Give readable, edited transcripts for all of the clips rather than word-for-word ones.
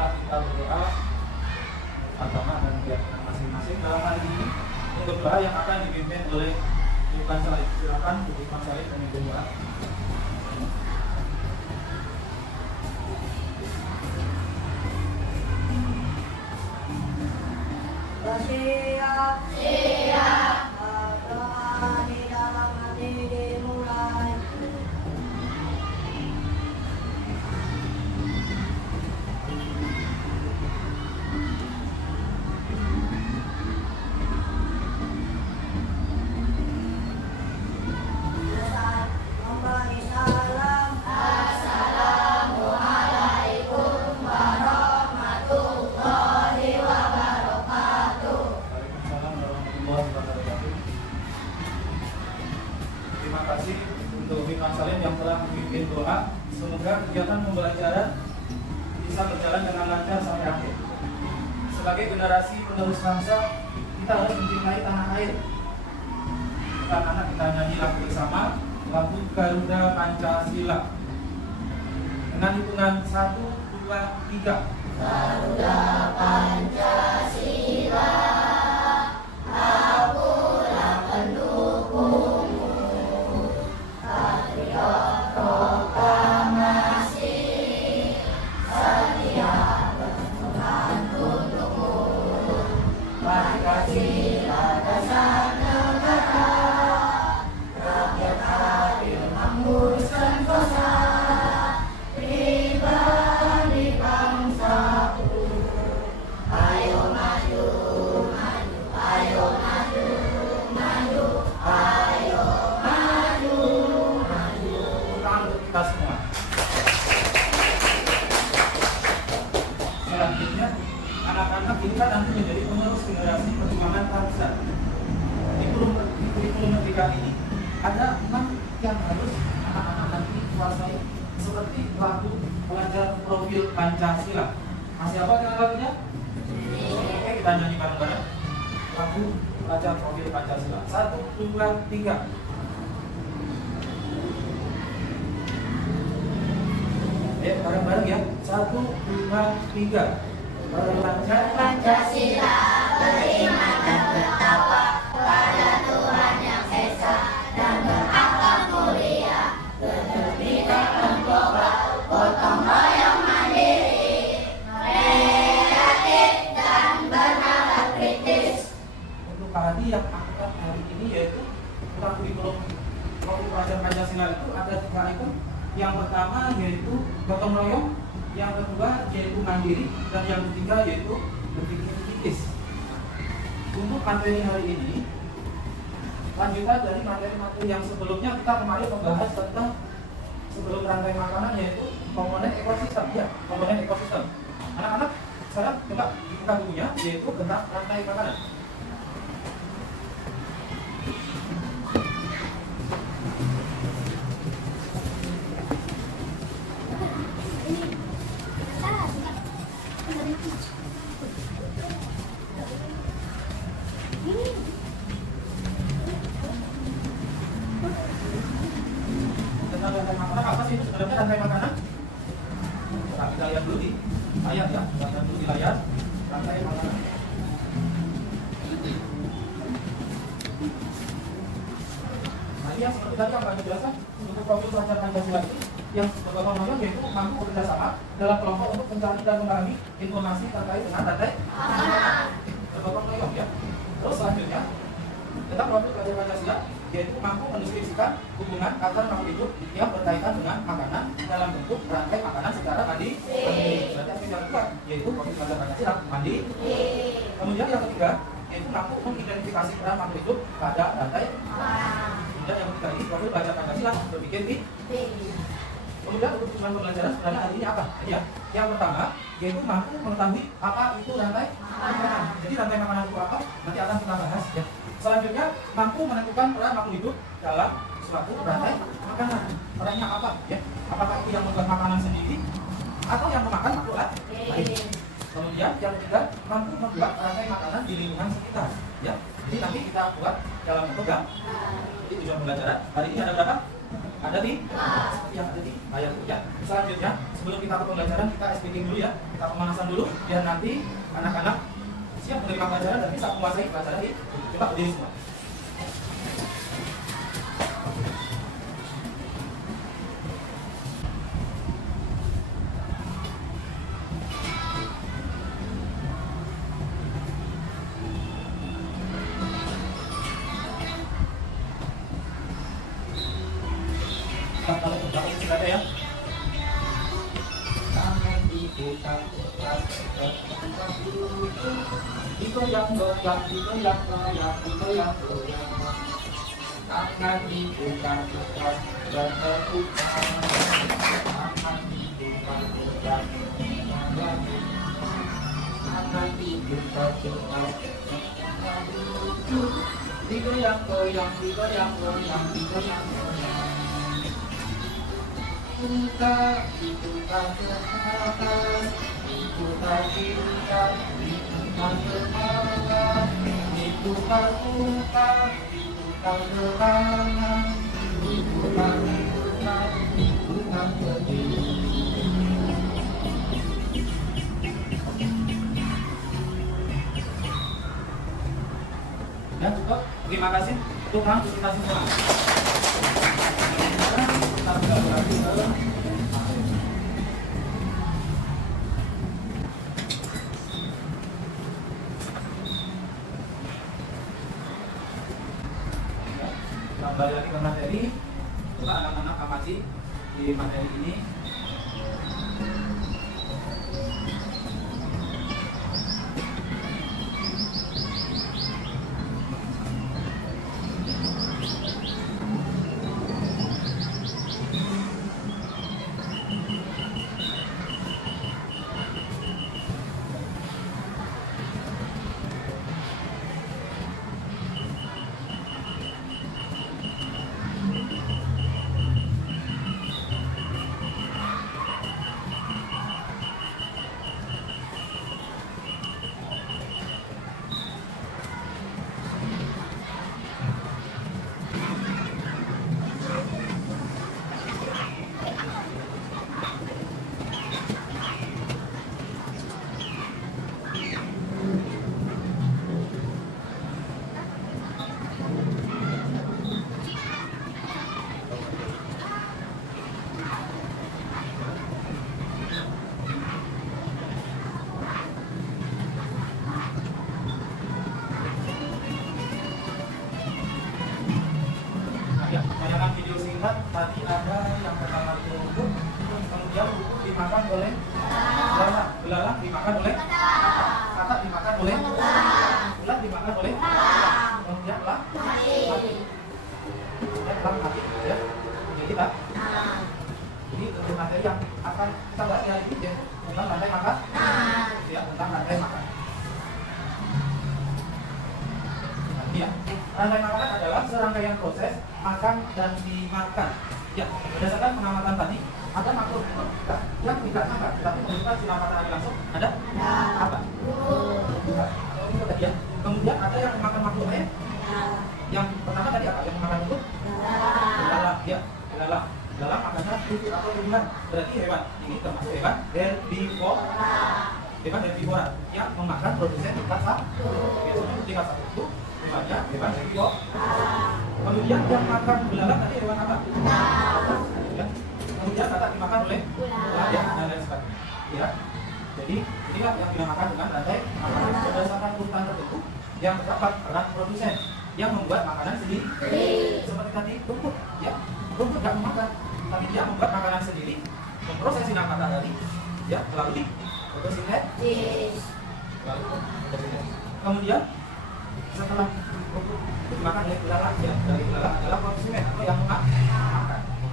marilah kita berdoa agama dan keyakinan masing-masing. Dalam hal ini untuk doa yang akan dipimpin oleh Ibu Saleh. Silakan Ibu Saleh memimpin doa. Siap, siap. Doa di dalam hati dimulai. Selesai memberi salam. Assalamualaikum warahmatullahi wabarakatuh. Waalaikumsalam warahmatullahi wabarakatuh. Terima kasih untuk Ibu Saleh yang telah memimpin doa. Semoga kegiatan pembelajaran bisa berjalan dengan lancar sampai akhir. Sebagai generasi penerus bangsa, kita harus mencintai tanah air. Anak-anak kita nyanyi lagu bersama, lagu Garuda Pancasila. Dengan hitungan 1, 2, 3. Garuda Pancasila, akulah pendukungmu. Patriot proklamasi, setia berperan untukmu. Pancasila dasar negara, rakyat adil makmur sentosa. Pribadi bangsaku, ayo maju, maju, ayo maju, maju, ayo maju, maju. Tangan untuk kita semua. Selanjutnya, anak-anak ini kan nanti menjadi penerus generasi perjuangan bangsa. Di kurikulum merdeka ini ada 6 yang harus anak-anak nanti kuasai, seperti lagu belajar profil Pancasila. Masih apa dengan lagunya? Oke, kita nyanyi bareng-bareng. Lagu belajar profil Pancasila. 1, 2, 3. Bareng-bareng ya. 1, 2, 3. Belajar Pancasila, beriman dan bertakwa pada Tuhan yang Esa dan berakhlak mulia, bernegara global, gotong royong mandiri, kreatif dan bernalar kritis. untuk kali yang angkat hari ini yaitu tentang kurikulum pelajar Pancasila itu ada 3 item. Yang pertama yaitu gotong royong, yang kedua yaitu mandiri, dan yang ketiga yaitu berpikir kritis. Untuk materi hari ini lanjutan dari materi-materi yang sebelumnya. Kita kemarin membahas tentang sebelum rantai makanan yaitu komponen ekosistem. Ya, komponen ekosistem. Anak-anak sekarang coba dibuka bukunya yaitu tentang rantai makanan. Tentang rantai makanan, apa sih itu sebenarnya rantai makanan? Nah, kita lihat dulu di layar ya, kita lihat dulu di layar rantai makanan. Nah, ini yang seperti tadi yang banyak jelaskan untuk profil pelajar Pancasila ini yang bergotong royong yaitu mampu bekerja sama dalam kelompok untuk mencari dan memahami informasi terkait dengan rantai bergotong royong ya. Terus selanjutnya tentang profil pelajar Pancasila yaitu mampu mendeskripsikan hubungan antar makhluk hidup yang berkaitan dengan makanan dalam bentuk rantai makanan secara mandiri. Berarti aspek yang kedua yaitu profil pelajar Pancasila mandiri. Kemudian yang ketiga yaitu mampu mengidentifikasi peran makhluk hidup pada rantai. Kemudian yang ketiga ini profil pelajar Pancasila berpikir kritis. Kemudian untuk tujuan pembelajaran sebenarnya hari ini apa? Ya, yang pertama yaitu mampu mengetahui apa itu rantai makanan. Jadi rantai makanan itu apa? Nanti akan kita bahas ya. Selanjutnya mampu menentukan peran makhluk hidup dalam suatu rantai makanan. Perannya apa? Ya, apakah itu yang membuat makanan sendiri atau yang memakan makhluk lain? Kemudian yang ketiga mampu membuat rantai makanan di lingkungan sekitar. Ya, jadi nanti kita buat dalam bentuk gam. Jadi tujuan pembelajaran hari ini ada berapa? Ada di seperti yang ada di layar ya. Selanjutnya sebelum kita ke pembelajaran kita speaking dulu ya, kita pemanasan dulu biar nanti anak-anak siap menerima pelajaran dan bisa menguasai pelajaran ini. Coba berdiri semua. Kalau belakang sudah ada ya. Tangan dibuka, digoyang-goyang, digoyang-goyang, digoyang-goyang. Tangan dibuka, berterbuka. Tangan dibuka, tangan dibuka, digoyang-goyang, digoyang-goyang, digoyang-goyang. Buka, dibuka ke atas, dibuka dibuka, dibuka ke bawah, dibuka-buka, dibuka ke kanan, dibuka-buka, dibuka ke kiri. Dan cukup, terima kasih. Tuhan, kita semua. Kembali lagi ke materi. Coba anak-anak amati di materi ini. Ya, tayangan video singkat tadi ada yang pertama itu rumput, kemudian rumput dimakan oleh belalang, belalang dimakan oleh katak, dimakan oleh ulat, dimakan oleh kemudian elang mati, kemudian elang mati ya. Jadi kita ini untuk materi yang akan kita bahas hari ini ya, tentang rantai makan ya, tentang rantai makan. Ya, rantai makanan adalah serangkaian proses makan dan dimakan. Ya, berdasarkan pengamatan tadi, ada makhluk yang tidak makan, tetapi menemukan sinar matahari langsung. Ada? Apa? Bukan. Itu tadi ya. Kemudian ada yang memakan makhluk lain. Yang pertama tadi apa? Yang memakan makhluk? Belalang. Ya, belalang. Belalang makannya kucing atau tumbuhan. Berarti hewan ini termasuk hewan herbivora. Hewan herbivora yang memakan produsen tingkat 1. Biasanya tingkat 1 itu hewannya hewan herbivora. Kemudian yang makan belalang tadi hewan apa? Ya. Kemudian katak dimakan oleh ulat ya, dan lain sebagainya. Ya. Jadi inilah yang dinamakan dengan rantai makanan berdasarkan urutan tertentu yang terdapat peran produsen yang membuat makanan sendiri. Seperti tadi rumput, ya, rumput tidak memakan, tapi dia membuat makanan sendiri, memproses sinar matahari, ya, melalui fotosintesis. Kemudian setelah rumput dimakan oleh belalang, ya, dari belalang adalah konsumen atau yang memakan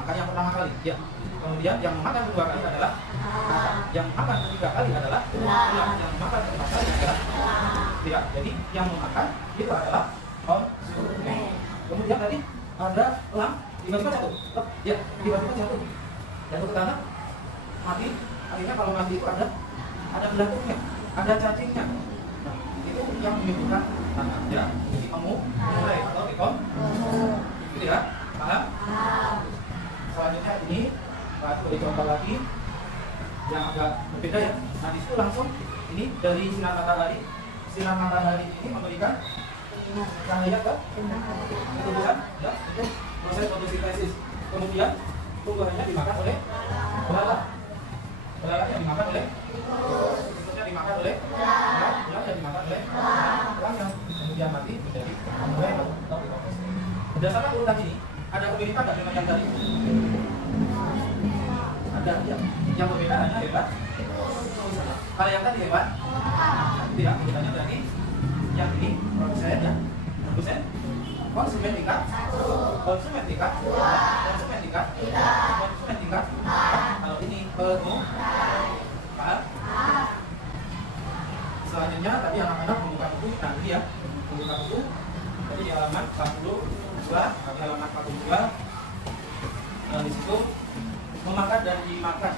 yang pertama kali, ya. Kemudian yang memakan kedua kali adalah yang makan ketiga kali adalah ulat, yang makan kelima kali adalah tidak. Jadi yang memakan itu adalah konsumen. Kemudian tadi ada elang tiba-tiba jatuh, ya, tiba-tiba jatuh ke tanah, mati. Akhirnya kalau mati itu ada belakangnya, ada cacingnya. Nah, itu yang menyebutkan tanah, ya. Jadi mulai atau ikon, gitu ya, paham? Selanjutnya ini, beri contoh lagi. yang agak berbeda ya. Nah di situ langsung ini dari sinar matahari ini memberikan cahaya ke tumbuhan ya untuk proses fotosintesis. Kemudian tumbuhannya dimakan oleh belalang. Belalang yang dimakan oleh tikusnya dimakan oleh ular yang dimakan oleh elang yang kemudian mati menjadi oleh topikopus. Berdasarkan urutan ini ada kemiripan nggak dengan yang tadi? Ada ya. Yang berbeda hanya hebat. Kalau yang tadi hebat, tidak urutannya berarti yang ini produsen ya, produsen, konsumen tingkat, konsumen tingkat, konsumen tingkat, konsumen tingkat. Kalau ini selanjutnya tadi anak-anak membuka buku, nah ini ya, membuka buku. Tadi di halaman 42, di halaman 42, di situ memakan dan dimakan,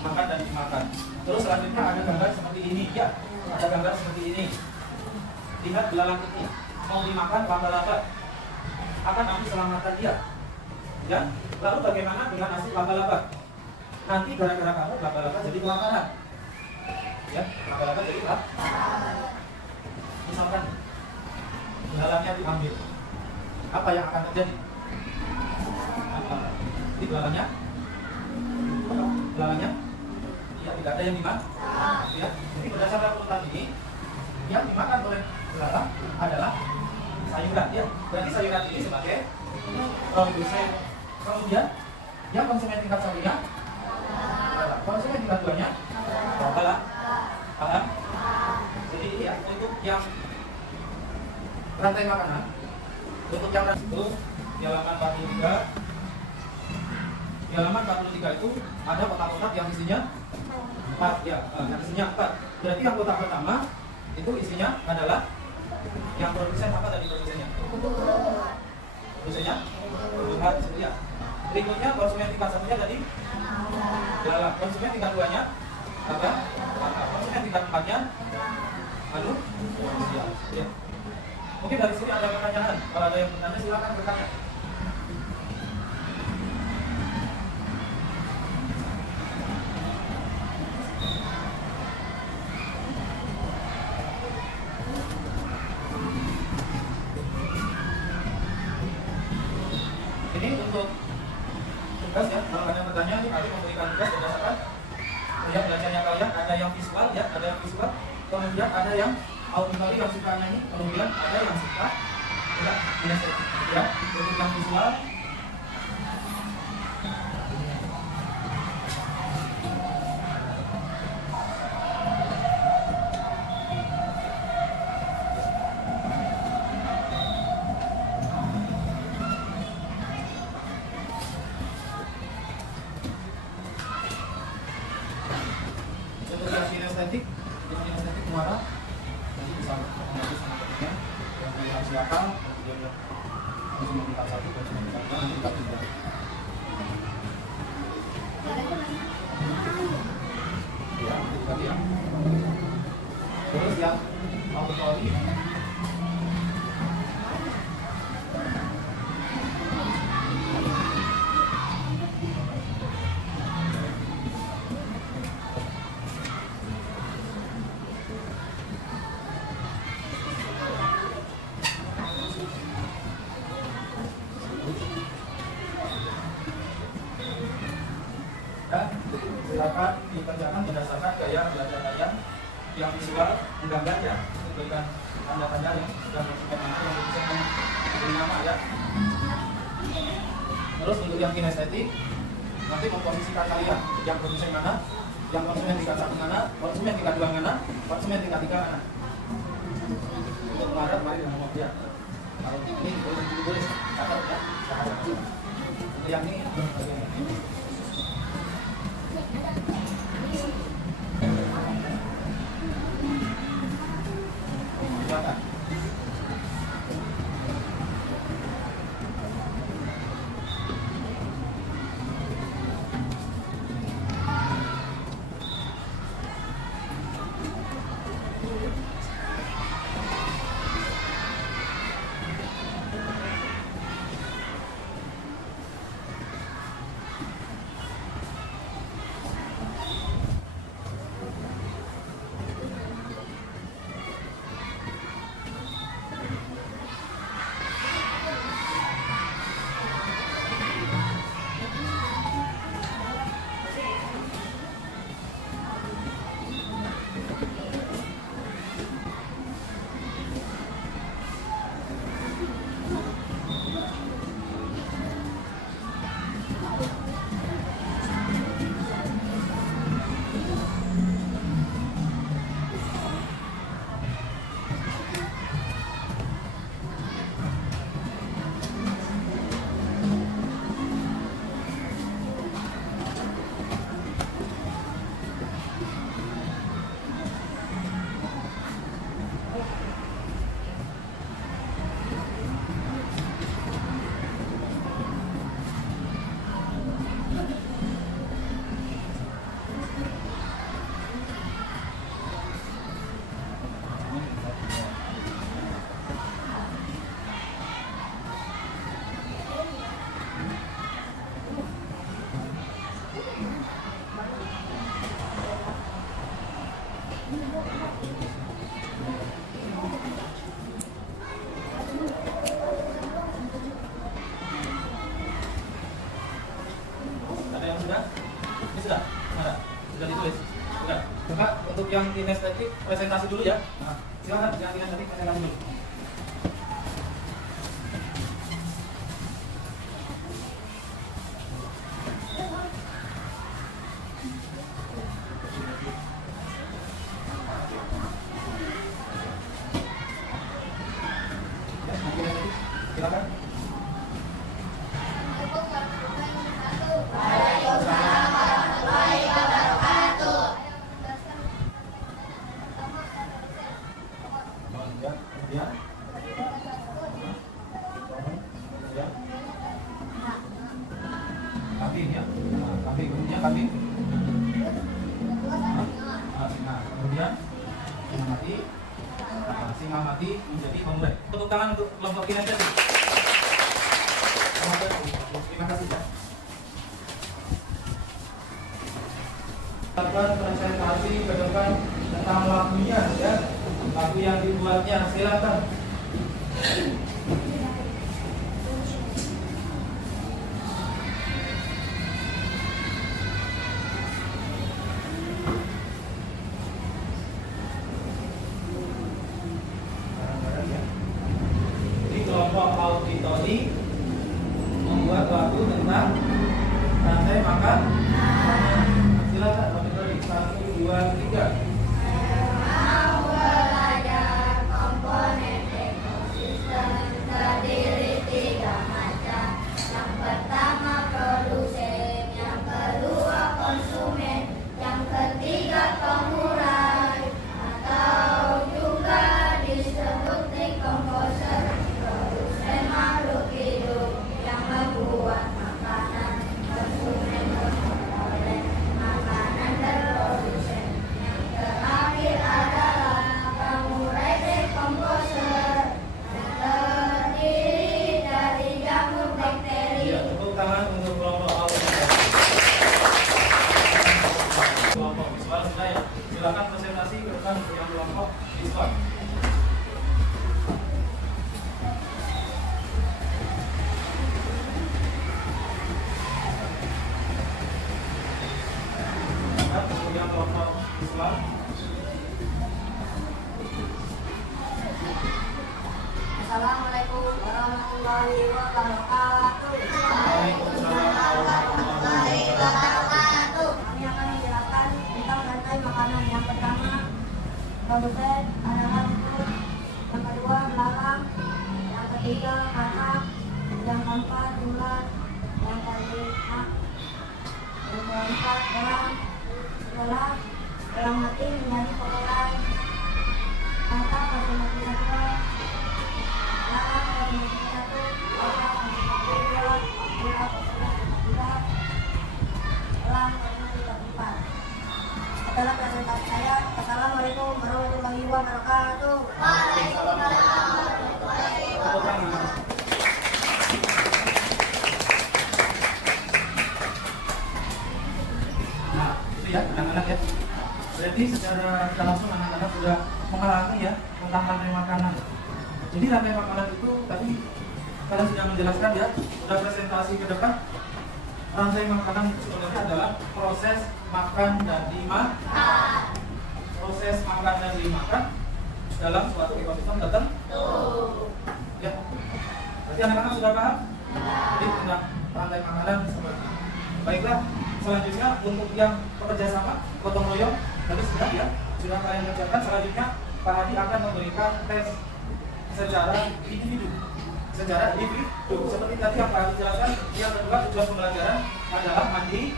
memakan dan dimakan. Terus selanjutnya ada gambar seperti ini ya, ada gambar seperti ini. Lihat belalang ini mau dimakan laba-laba, akan ambil keselamatan dia. Ya, lalu bagaimana dengan nasib laba-laba? Nanti gara-gara kamu laba-laba jadi kelaparan. Ya, laba-laba jadi kelaparan. Misalkan belalangnya diambil, apa yang akan terjadi? Di belalangnya, ya tidak ada yang dimakan. Ya, jadi berdasarkan urutan ini, yang dimakan oleh belalang adalah sayuran ya. Berarti sayuran ini sebagai produsen. Kemudian yang konsumen tingkat satunya adalah konsumen tingkat duanya adalah paham? Jadi ini ya untuk yang rantai makanan, untuk yang itu di halaman 43. Di halaman 43 itu ada kotak-kotak yang isinya 4 ya, yang isinya 4. Berarti yang kotak pertama itu isinya adalah yang produsen apa tadi produsennya? Produsennya? Tumbuhan ya. Berikutnya konsumen tingkat satunya tadi belalang. Konsumen tingkat duanya apa? Konsumen tingkat empatnya manusia. Ya. Mungkin dari sini ada pertanyaan. Kalau ada yang bertanya silakan bertanya. Ini untuk tugas ya, kalau ada yang bertanya ini kami memberikan tugas berdasarkan ya belajarnya kalian. Ada yang visual ya, ada yang visual, kemudian ada yang auditory yang suka nyanyi, kemudian ada yang suka ya, untuk yang visual kinestetik muara nanti bisa mengambil sama temannya yang melihat siapa kemudian yang konsumen tingkat 1, konsumen tingkat 2, nanti tingkat 3 ya, tadi ya. Terus yang auditory silakan dikerjakan berdasarkan gaya belajar kalian. Yang visual menggambar ya, memberikan tanda-tanda yang sudah menunjukkan mana yang bisa memberi nama ya. Terus untuk yang kinestetik nanti memposisikan kalian yang produsen mana, yang konsumen tingkat 1 mana, konsumen tingkat 2 mana, konsumen tingkat 3 mana. Untuk mengarah mari dengan ngomong ya. Kalau ini boleh catat ya, catat. Untuk yang ini silakan. untuk yang kinestetik presentasi dulu ya. Nah, silakan yang kinestetik presentasi dulu. Silakan. Kambing ya, kambing kemudian kambing. Nah, kemudian singa mati. Singa mati menjadi pemulai. Tepuk tangan untuk kelompok kinestetik. Terima kasih ya. Akan presentasi ke depan tentang lagunya ya, lagu yang dibuatnya. Silakan. Kelompok auditori membuat lagu tentang rantai makan. Silakan auditori 1, 2, 3. Mau belajar komponen ekosistem terdiri 3 macam. Yang pertama produsen, yang kedua konsumen, yang ketiga pengurai atau juga disebut decomposer. Produsen makhluk hidup yang membuat makanan, konsumen memperoleh makanan berprodusen. Yang terakhir adalah pengurai decomposer yang terdiri dari jamur bakteri. Ya, tepuk tangan untuk kelompok auditori. Kelompok visual sudah ya. Silakan presentasi ke depan untuk yang kelompok visual. Untuk yang kelompok visual. Assalamualaikum warahmatullahi wabarakatuh. Waalaikumsalam warahmatullahi wabarakatuh. Kami akan menjelaskan tentang rantai makanan. Yang pertama, produsen adalah input. Yang kedua, belalang. Yang ketiga, masak. Yang keempat, jumlah. Yang kelima, yang keempat, elang. Setelah elang mati menjadi pengurai. Mata kosmetik kedua. Belalang kosmetik satu. Masak kosmetik dua. Jumlah kosmetik ketiga. Elang kosmetik keempat. Setelah presentasi saya, Assalamualaikum warahmatullahi wabarakatuh. Tepuk tangan. Nah, itu ya anak-anak ya. Berarti secara langsung anak-anak sudah memahami ya tentang rantai makanan. Jadi rantai makanan itu tadi kalian sudah menjelaskan ya, sudah presentasi ke depan. Rantai makanan itu sebenarnya adalah proses makan dan dimakan. Proses makan dan dimakan dalam suatu ekosistem tertentu. Ya. Berarti anak-anak sudah paham? Jadi tentang rantai makanan seperti itu. Baiklah, selanjutnya untuk yang bekerja sama, gotong royong, tadi sudah kalian kerjakan. Selanjutnya Pak Hadi akan memberikan tes secara individu. Seperti tadi yang Pak Hadi jelaskan. Yang kedua, tujuan pembelajaran adalah mandiri.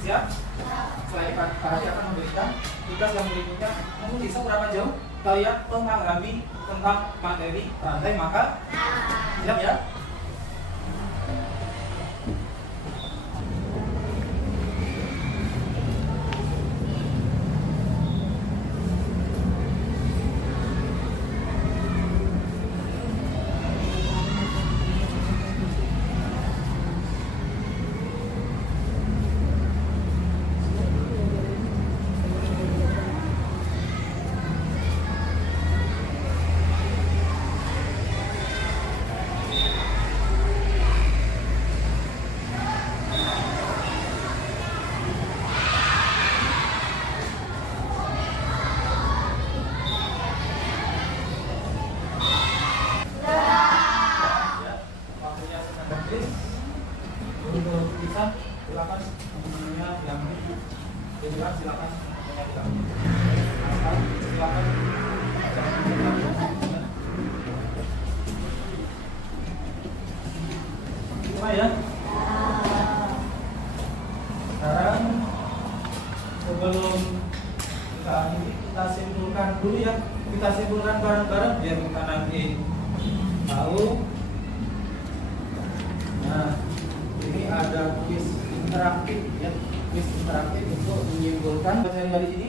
Siap? Selain Pak Hadi akan memberikan tugas yang berikutnya, menguji seberapa jauh kalian memahami tentang materi rantai makanan. Siap ya? sebelum kita ini kita simpulkan dulu ya. Kita simpulkan bareng-bareng biar kita nanti tahu. Nah, ini ada kuis interaktif ya. Kuis interaktif untuk menyimpulkan materi hari ini.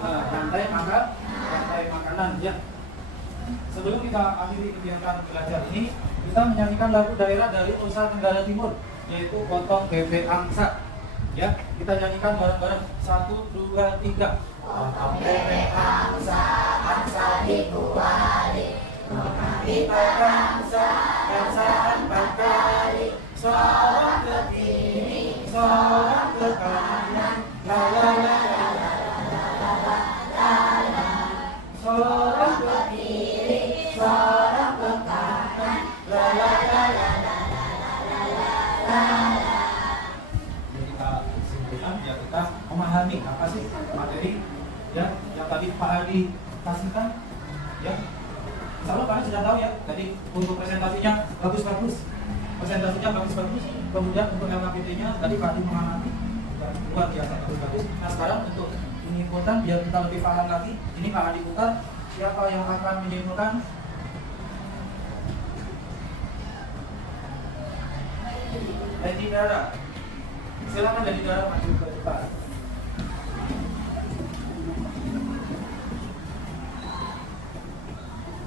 Rantai makanan ya. Sebelum kita akhiri kegiatan belajar ini, kita menyanyikan lagu daerah dari Nusa Tenggara Timur, yaitu Potong Bebek Angsa. Ya, kita nyanyikan bareng-bareng. 1, 2, 3. Potong bebek angsa, angsa dikuali, kita angsa, angsa 4 kali. Sorong ke kiri, sorong ke kanan, la la la la la la la la la. Sorong ke kiri, sorong ke kanan, la la la la la la la la la. Ya kita memahami apa sih materi ya yang tadi Pak Hadi kasihkan ya. Insya Allah kalian sudah tahu ya. Tadi untuk presentasinya bagus-bagus, kemudian untuk LKPT-nya tadi Pak Hadi mengamati luar biasa bagus-bagus. Nah sekarang untuk menyimpulkan biar kita lebih paham lagi, ini Pak Hadi putar, siapa yang akan menyimpulkan? Lady Dara. Silakan dari dalam maju ke depan.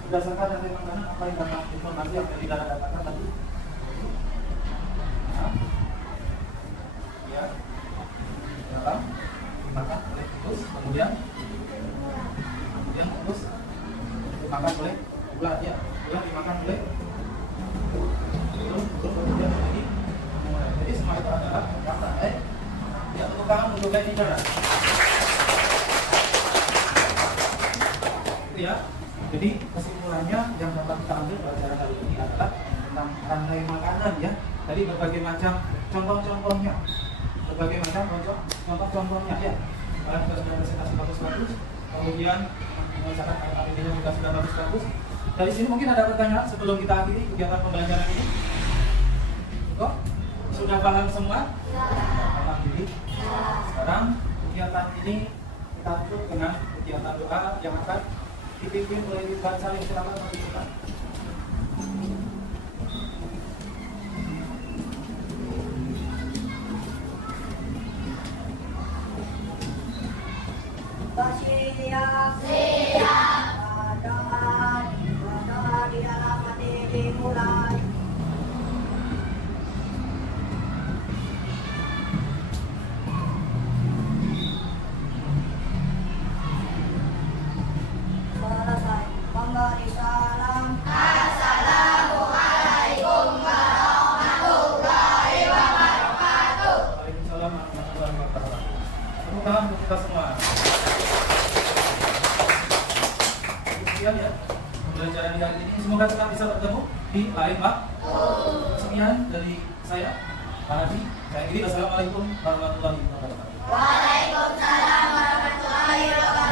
Berdasarkan dari makanan apa yang dapat informasi yang dari dalam dapatkan tadi? Ya, dalam dimakan oleh tikus, kemudian terus dimakan oleh ular ya, ular dimakan oleh terus kemudian menjadi. Jadi semua itu adalah fakta. Ya, tepuk tangan untuk Lady Dara. Itu ya. Jadi kesimpulannya yang dapat kita ambil pelajaran hari ini adalah tentang rantai makanan ya. Tadi berbagai macam contoh-contohnya. Contoh-contohnya ya. Kalian juga sudah presentasi bagus-bagus. Kemudian mengerjakan LKPT-nya juga sudah bagus-bagus. Dari sini mungkin ada pertanyaan sebelum kita akhiri kegiatan pembelajaran ini. Kok? Sudah paham semua? Ya. Alhamdulillah. Ya. Sekarang kegiatan ini kita tutup dengan kegiatan doa yang akan dipimpin oleh Ridwan Salim. Silakan menunjukkan. Siap. Doa di dalam hati dimulai. Memberi salam. Assalamualaikum warahmatullahi wabarakatuh. Waalaikumsalam warahmatullahi wabarakatuh. Tepuk tangan untuk kita semua. Sekian ya pembelajaran di hari ini. Semoga kita bisa bertemu di lain waktu. Sekian dari saya, Pak Hadi. Saya kira assalamualaikum warahmatullahi wabarakatuh. Waalaikumsalam warahmatullahi wabarakatuh.